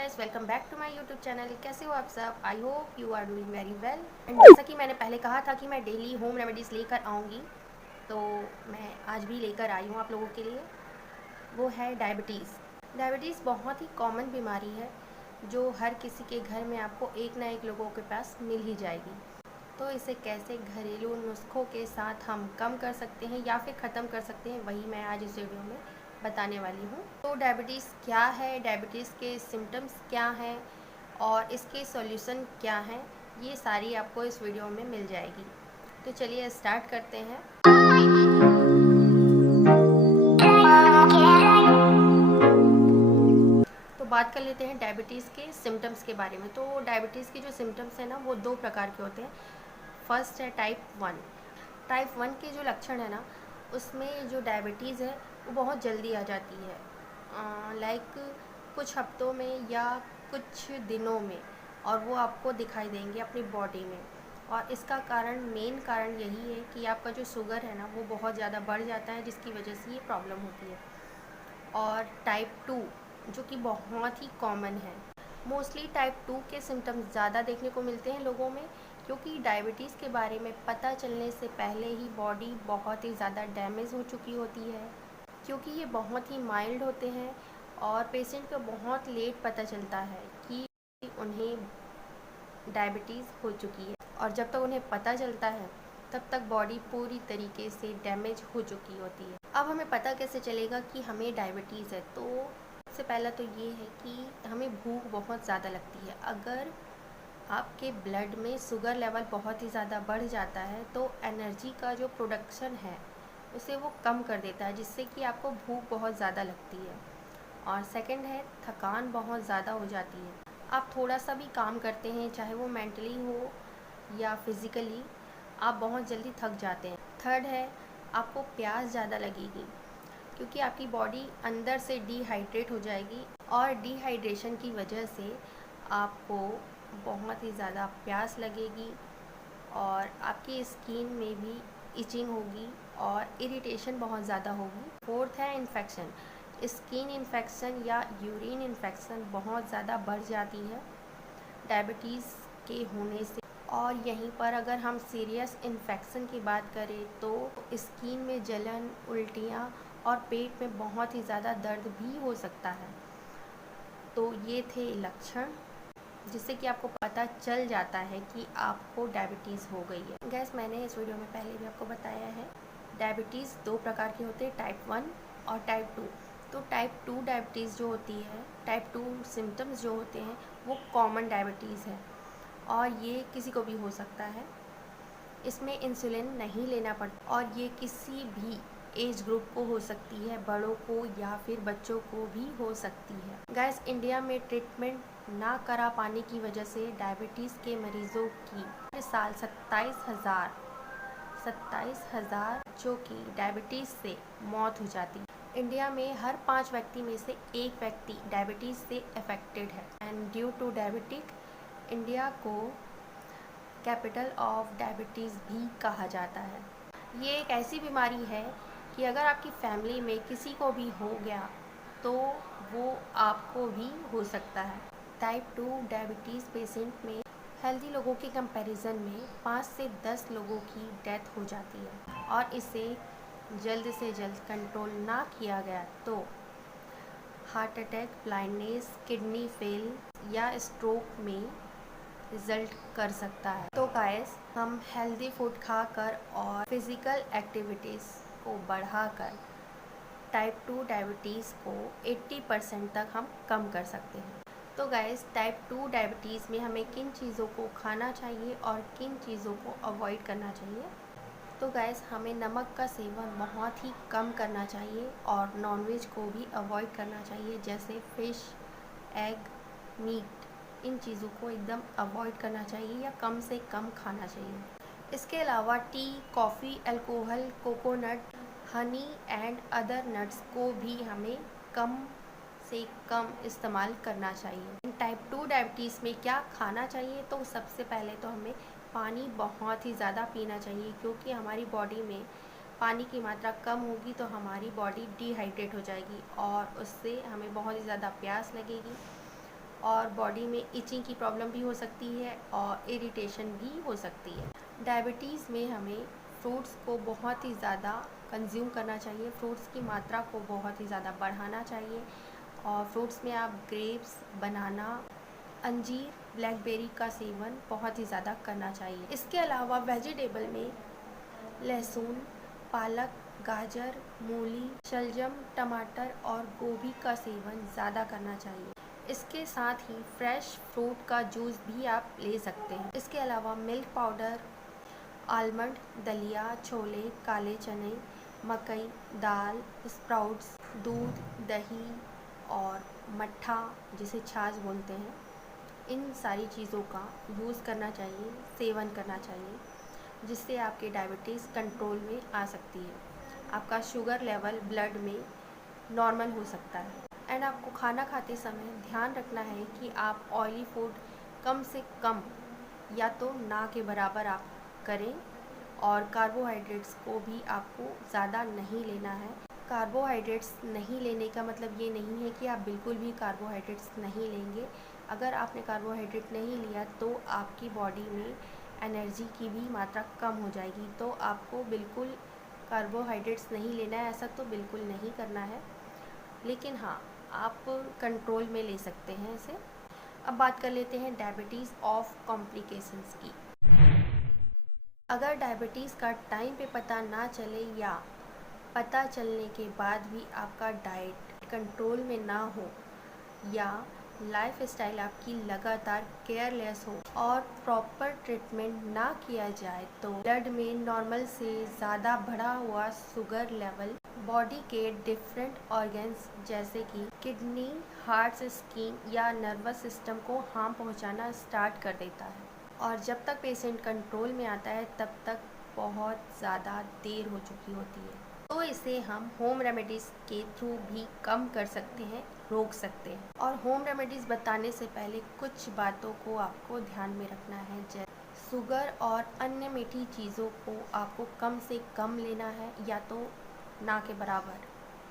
Guys, welcome back to my YouTube channel. कैसे हो आप सब? I hope you are doing very well. And जैसा कि मैंने पहले कहा था कि मैं डेली होम रेमेडीज़ लेकर आऊँगी, तो मैं आज भी लेकर आई हूँ आप लोगों के लिए। वो है डायबिटीज़। डायबिटीज़ बहुत ही कॉमन बीमारी है जो हर किसी के घर में आपको एक ना एक लोगों के पास मिल ही जाएगी। तो इसे कैसे घरेलू नुस्खों के साथ हम कम कर सकते हैं या फिर ख़त्म कर सकते हैं, वही मैं आज इस वीडियो में बताने वाली हूँ। तो डायबिटीज़ क्या है, डायबिटीज़ के सिम्टम्स क्या हैं और इसके सॉल्यूशन क्या हैं, ये सारी आपको इस वीडियो में मिल जाएगी। तो चलिए स्टार्ट करते हैं। तो बात कर लेते हैं डायबिटीज़ के सिम्टम्स के बारे में। तो डायबिटीज़ के जो सिम्टम्स हैं ना, वो दो प्रकार के होते हैं। फर्स्ट है टाइप 1। टाइप 1 के जो लक्षण है ना, उसमें जो डायबिटीज़ है वो बहुत जल्दी आ जाती है, लाइक कुछ हफ्तों में या कुछ दिनों में, और वो आपको दिखाई देंगे अपनी बॉडी में। और इसका मेन कारण यही है कि आपका जो शुगर है ना, वो बहुत ज़्यादा बढ़ जाता है, जिसकी वजह से ये प्रॉब्लम होती है। और टाइप 2 जो कि बहुत ही कॉमन है। मोस्टली टाइप 2 के सिम्टम्स ज़्यादा देखने को मिलते हैं लोगों में, क्योंकि डायबिटीज़ के बारे में पता चलने से पहले ही बॉडी बहुत ही ज़्यादा डैमेज हो चुकी होती है, क्योंकि ये बहुत ही माइल्ड होते हैं और पेशेंट को बहुत लेट पता चलता है कि उन्हें डायबिटीज़ हो चुकी है। और जब तक उन्हें पता चलता है तब तक बॉडी पूरी तरीके से डैमेज हो चुकी होती है। अब हमें पता कैसे चलेगा कि हमें डायबिटीज़ है? तो सबसे पहला तो ये है कि हमें भूख बहुत ज़्यादा लगती है। अगर आपके ब्लड में शुगर लेवल बहुत ही ज़्यादा बढ़ जाता है तो एनर्जी का जो प्रोडक्शन है उसे वो कम कर देता है, जिससे कि आपको भूख बहुत ज़्यादा लगती है। और सेकंड है, थकान बहुत ज़्यादा हो जाती है। आप थोड़ा सा भी काम करते हैं, चाहे वो मेंटली हो या फिज़िकली, आप बहुत जल्दी थक जाते हैं। थर्ड है, आपको प्यास ज़्यादा लगेगी, क्योंकि आपकी बॉडी अंदर से डिहाइड्रेट हो जाएगी और डिहाइड्रेशन की वजह से आपको बहुत ही ज़्यादा प्यास लगेगी और आपकी स्किन में भी इचिंग होगी और इरिटेशन बहुत ज़्यादा होगी। फोर्थ है इन्फेक्शन। स्किन इन्फेक्शन या यूरिन इन्फेक्शन बहुत ज़्यादा बढ़ जाती है डायबिटीज़ के होने से। और यहीं पर अगर हम सीरियस इन्फेक्शन की बात करें तो स्किन में जलन, उल्टियाँ और पेट में बहुत ही ज़्यादा दर्द भी हो सकता है। तो ये थे लक्षण, जिससे कि आपको पता चल जाता है कि आपको डायबिटीज़ हो गई है। गैस, मैंने इस वीडियो में पहले भी आपको बताया है, डायबिटीज़ दो प्रकार की होती है, टाइप 1 और टाइप 2। तो टाइप 2 डायबिटीज़ जो होती है, टाइप 2 सिम्टम्स जो होते हैं, वो कॉमन डायबिटीज़ है और ये किसी को भी हो सकता है। इसमें इंसुलिन नहीं लेना पड़ता और ये किसी भी एज ग्रुप को हो सकती है, बड़ों को या फिर बच्चों को भी हो सकती है। गैस, इंडिया में ट्रीटमेंट ना करा पाने की वजह से डायबिटीज़ के मरीजों की हर साल 27,000 बच्चों की डायबिटीज़ से मौत हो जाती है। इंडिया में हर 5 व्यक्ति में से एक व्यक्ति डायबिटीज़ से अफेक्टेड है। And due to diabetic, India को कैपिटल ऑफ डायबिटीज़ भी कहा जाता है। ये एक ऐसी बीमारी है कि अगर आपकी फैमिली में किसी को भी हो गया तो वो आपको भी हो सकता है। टाइप 2 डायबिटीज़ पेशेंट में हेल्दी लोगों के कंपैरिजन में 5 से 10 लोगों की डेथ हो जाती है, और इसे जल्द से जल्द कंट्रोल ना किया गया तो heart attack, blindness, kidney fail या स्ट्रोक में रिजल्ट कर सकता है। तो गाइस, हम हेल्दी फूड खाकर और फिज़िकल एक्टिविटीज़ को बढ़ाकर टाइप 2 डायबिटीज़ को 80% तक हम कम कर सकते हैं। तो गाइस, टाइप 2 डायबिटीज़ में हमें किन चीज़ों को खाना चाहिए और किन चीज़ों को अवॉइड करना चाहिए? तो गाइस, हमें नमक का सेवन बहुत ही कम करना चाहिए और नॉनवेज को भी अवॉइड करना चाहिए, जैसे फ़िश, एग, मीट। इन चीज़ों को एकदम अवॉइड करना चाहिए या कम से कम खाना चाहिए। इसके अलावा T, coffee, alcohol, coconut, honey and other nuts को भी हमें कम से कम इस्तेमाल करना चाहिए। टाइप 2 डायबिटीज़ में क्या खाना चाहिए? तो सबसे पहले तो हमें पानी बहुत ही ज़्यादा पीना चाहिए, क्योंकि हमारी बॉडी में पानी की मात्रा कम होगी तो हमारी बॉडी डिहाइड्रेट हो जाएगी और उससे हमें बहुत ही ज़्यादा प्यास लगेगी और बॉडी में इचिंग की प्रॉब्लम भी हो सकती है और इरिटेशन भी हो सकती है। डायबिटीज़ में हमें फ्रूट्स को बहुत ही ज़्यादा कंज्यूम करना चाहिए, फ्रूट्स की मात्रा को बहुत ही ज़्यादा बढ़ाना चाहिए। और फ्रूट्स में आप ग्रेप्स, बनाना, अंजीर, ब्लैकबेरी का सेवन बहुत ही ज़्यादा करना चाहिए। इसके अलावा वेजिटेबल में लहसुन, पालक, गाजर, मूली, शलजम, टमाटर और गोभी का सेवन ज़्यादा करना चाहिए। इसके साथ ही फ्रेश फ्रूट का जूस भी आप ले सकते हैं। इसके अलावा मिल्क पाउडर, आलमंड, दलिया, छोले, काले चने, मकई, दाल, स्प्राउट्स, दूध, दही और मट्ठा जिसे छाछ बोलते हैं, इन सारी चीज़ों का यूज़ करना चाहिए, सेवन करना चाहिए, जिससे आपके डायबिटीज़ कंट्रोल में आ सकती है। आपका शुगर लेवल ब्लड में नॉर्मल हो सकता है। एंड आपको खाना खाते समय ध्यान रखना है कि आप ऑयली फूड कम से कम या तो ना के बराबर आप करें, और कार्बोहाइड्रेट्स को भी आपको ज़्यादा नहीं लेना है। कार्बोहाइड्रेट्स नहीं लेने का मतलब ये नहीं है कि आप बिल्कुल भी कार्बोहाइड्रेट्स नहीं लेंगे। अगर आपने कार्बोहाइड्रेट नहीं लिया तो आपकी बॉडी में एनर्जी की भी मात्रा कम हो जाएगी। तो आपको बिल्कुल कार्बोहाइड्रेट्स नहीं लेना है, ऐसा तो बिल्कुल नहीं करना है, लेकिन हाँ, आप कंट्रोल में ले सकते हैं इसे। अब बात कर लेते हैं डायबिटीज़ ऑफ कॉम्प्लिकेशंस की। अगर डायबिटीज़ का टाइम पे पता ना चले या पता चलने के बाद भी आपका डाइट कंट्रोल में ना हो या लाइफ स्टाइल आपकी लगातार केयरलेस हो और प्रॉपर ट्रीटमेंट ना किया जाए, तो ब्लड में नॉर्मल से ज़्यादा बढ़ा हुआ शुगर लेवल बॉडी के डिफरेंट ऑर्गन्स जैसे कि किडनी, हार्ट, स्किन या नर्वस सिस्टम को हार्म पहुंचाना स्टार्ट कर देता है। और जब तक पेशेंट कंट्रोल में आता है तब तक बहुत ज़्यादा देर हो चुकी होती है। तो इसे हम होम रेमेडीज़ के थ्रू भी कम कर सकते हैं, रोक सकते हैं। और होम रेमेडीज़ बताने से पहले कुछ बातों को आपको ध्यान में रखना है, जैसे शुगर और अन्य मीठी चीज़ों को आपको कम से कम लेना है, या तो ना के बराबर,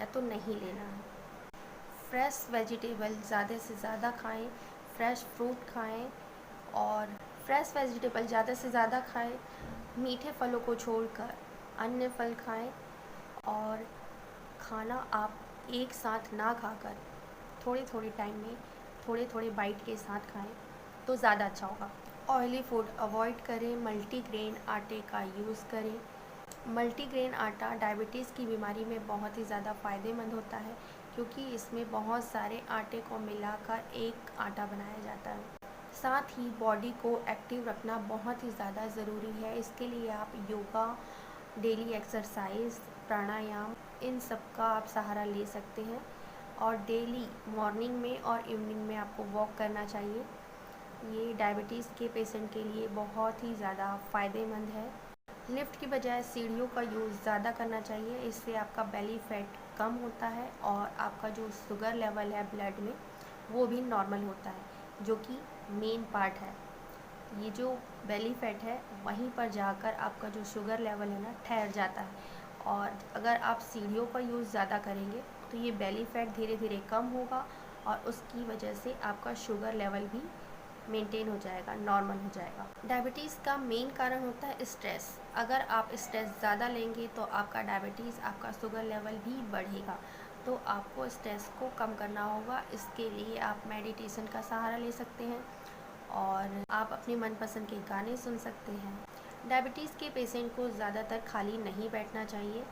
या तो नहीं लेना है। फ्रेश वेजिटेबल ज़्यादा से ज़्यादा खाएं, फ्रेश फ्रूट खाएं और फ्रेश वेजिटेबल ज़्यादा से ज़्यादा खाएं। मीठे फलों को छोड़कर अन्य फल खाएं और खाना आप एक साथ ना खाकर थोड़े थोड़े टाइम में थोड़े थोड़े बाइट के साथ खाएं तो ज़्यादा अच्छा होगा। ऑयली फूड अवॉइड करें, मल्टीग्रेन आटे का यूज़ करें। मल्टीग्रेन आटा डायबिटीज़ की बीमारी में बहुत ही ज़्यादा फ़ायदेमंद होता है, क्योंकि इसमें बहुत सारे आटे को मिलाकर एक आटा बनाया जाता है। साथ ही बॉडी को एक्टिव रखना बहुत ही ज़्यादा ज़रूरी है। इसके लिए आप योगा, डेली एक्सरसाइज, प्राणायाम, इन सब का आप सहारा ले सकते हैं। और डेली मॉर्निंग में और इवनिंग में आपको वॉक करना चाहिए। ये डायबिटीज़ के पेशेंट के लिए बहुत ही ज़्यादा फ़ायदेमंद है। लिफ्ट की बजाय सीढ़ियों का यूज़ ज़्यादा करना चाहिए, इससे आपका बेली फैट कम होता है और आपका जो शुगर लेवल है ब्लड में वो भी नॉर्मल होता है, जो कि मेन पार्ट है। ये जो बेली फैट है वहीं पर जाकर आपका जो शुगर लेवल है ना ठहर जाता है। और अगर आप सीढ़ियों का यूज़ ज़्यादा करेंगे तो ये बेली फैट धीरे धीरे कम होगा और उसकी वजह से आपका शुगर लेवल भी मेंटेन हो जाएगा, नॉर्मल हो जाएगा। डायबिटीज़ का मेन कारण होता है स्ट्रेस। अगर आप स्ट्रेस ज़्यादा लेंगे तो आपका डायबिटीज़, आपका शुगर लेवल भी बढ़ेगा। तो आपको स्ट्रेस को कम करना होगा। इसके लिए आप मेडिटेशन का सहारा ले सकते हैं और आप अपने मनपसंद के गाने सुन सकते हैं। डायबिटीज़ के पेशेंट को ज़्यादातर खाली नहीं बैठना चाहिए,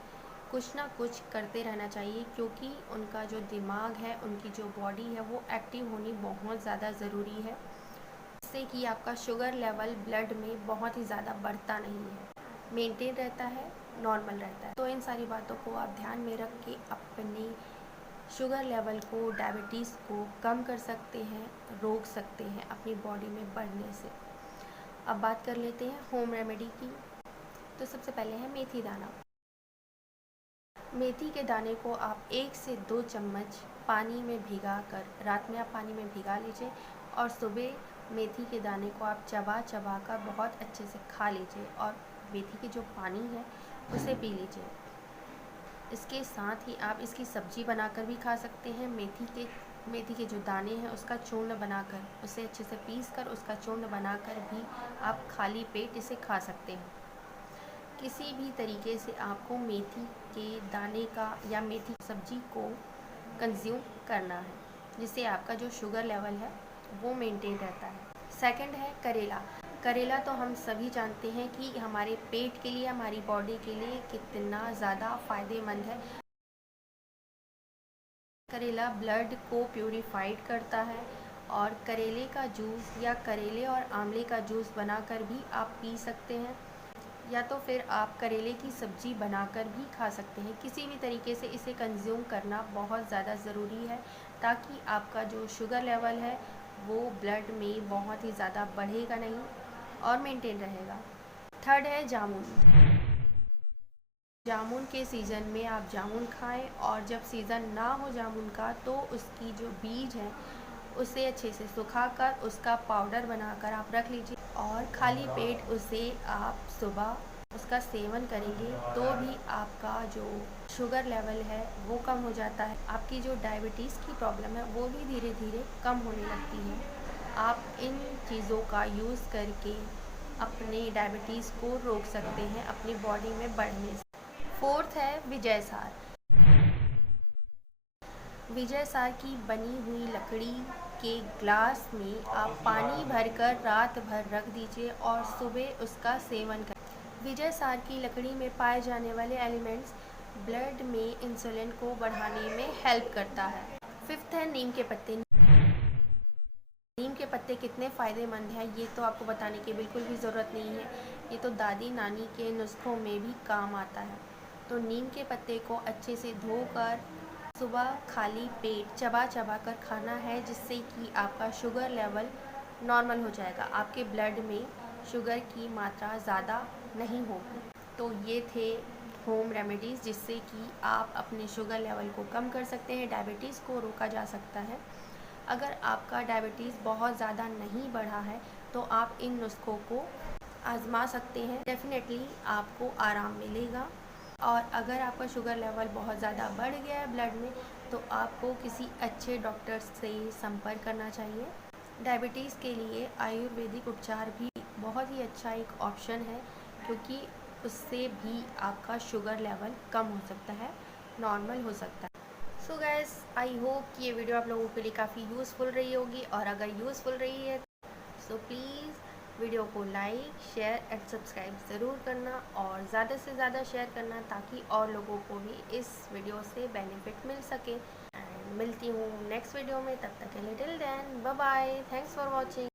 कुछ ना कुछ करते रहना चाहिए, क्योंकि उनका जो दिमाग है, उनकी जो बॉडी है वो एक्टिव होनी बहुत ज़्यादा ज़रूरी है, जिससे कि आपका शुगर लेवल ब्लड में बहुत ही ज़्यादा बढ़ता नहीं है, मेंटेन रहता है, नॉर्मल रहता है। तो इन सारी बातों को आप ध्यान में रख के अपने शुगर लेवल को, डायबिटीज़ को कम कर सकते हैं, रोक सकते हैं अपनी बॉडी में बढ़ने से। अब बात कर लेते हैं होम रेमेडी की। तो सबसे पहले है मेथी दाना। मेथी के दाने को आप 1 से 2 चम्मच पानी में भिगा कर, रात में आप पानी में भिगा लीजिए और सुबह मेथी के दाने को आप चबा चबा कर बहुत अच्छे से खा लीजिए और मेथी की जो पानी है उसे पी लीजिए। इसके साथ ही आप इसकी सब्ज़ी बनाकर भी खा सकते हैं। मेथी के जो दाने हैं उसका चूर्ण बनाकर, उसे अच्छे से पीस कर उसका चूर्ण बनाकर भी आप खाली पेट इसे खा सकते हैं। किसी भी तरीके से आपको मेथी के दाने का या मेथी सब्जी को कंज्यूम करना है, जिससे आपका जो शुगर लेवल है वो मेंटेन रहता है। सेकंड है करेला। करेला तो हम सभी जानते हैं कि हमारे पेट के लिए, हमारी बॉडी के लिए कितना ज़्यादा फ़ायदेमंद है। करेला ब्लड को प्यूरिफाइड करता है और करेले का जूस या करेले और आंवले का जूस बनाकर भी आप पी सकते हैं, या तो फिर आप करेले की सब्ज़ी बनाकर भी खा सकते हैं। किसी भी तरीके से इसे कंज्यूम करना बहुत ज़्यादा ज़रूरी है, ताकि आपका जो शुगर लेवल है वो ब्लड में बहुत ही ज़्यादा बढ़ेगा नहीं और मेंटेन रहेगा। थर्ड है जामुन। जामुन के सीज़न में आप जामुन खाएं, और जब सीज़न ना हो जामुन का तो उसकी जो बीज है उसे अच्छे से सुखाकर उसका पाउडर बनाकर आप रख लीजिए, और खाली पेट उसे आप सुबह उसका सेवन करेंगे तो भी आपका जो शुगर लेवल है वो कम हो जाता है। आपकी जो डायबिटीज़ की प्रॉब्लम है वो भी धीरे धीरे कम होने लगती है। आप इन चीज़ों का यूज़ करके अपने डायबिटीज़ को रोक सकते हैं अपनी बॉडी में बढ़ने से। फोर्थ है विजय सार। विजय सार की बनी हुई लकड़ी के ग्लास में आप पानी भरकर रात भर रख दीजिए और सुबह उसका सेवन करें। विजय सार की लकड़ी में पाए जाने वाले एलिमेंट्स ब्लड में इंसुलिन को बढ़ाने में हेल्प करता है। फिफ्थ है नीम के पत्ते। नीम के पत्ते कितने फ़ायदेमंद हैं ये तो आपको बताने की बिल्कुल भी ज़रूरत नहीं है, ये तो दादी नानी के नुस्खों में भी काम आता है। तो नीम के पत्ते को अच्छे से धोकर सुबह खाली पेट चबा चबा कर खाना है, जिससे कि आपका शुगर लेवल नॉर्मल हो जाएगा, आपके ब्लड में शुगर की मात्रा ज़्यादा नहीं होगी। तो ये थे होम रेमेडीज़ जिससे कि आप अपने शुगर लेवल को कम कर सकते हैं, डायबिटीज़ को रोका जा सकता है। अगर आपका डायबिटीज़ बहुत ज़्यादा नहीं बढ़ा है तो आप इन नुस्खों को आज़मा सकते हैं, डेफ़िनेटली आपको आराम मिलेगा। और अगर आपका शुगर लेवल बहुत ज़्यादा बढ़ गया है ब्लड में, तो आपको किसी अच्छे डॉक्टर से संपर्क करना चाहिए। डायबिटीज़ के लिए आयुर्वेदिक उपचार भी बहुत ही अच्छा एक ऑप्शन है, क्योंकि उससे भी आपका शुगर लेवल कम हो सकता है, नॉर्मल हो सकता है। सो गैस, आई होप कि ये वीडियो आप लोगों के लिए काफ़ी यूज़फुल रही होगी, और अगर यूज़फुल रही है सो प्लीज़ वीडियो को लाइक, शेयर एंड सब्सक्राइब ज़रूर करना, और ज़्यादा से ज़्यादा शेयर करना, ताकि और लोगों को भी इस वीडियो से बेनिफिट मिल सके। एंड मिलती हूँ नेक्स्ट वीडियो में, तब तक के लिए till then bye bye, thanks for watching.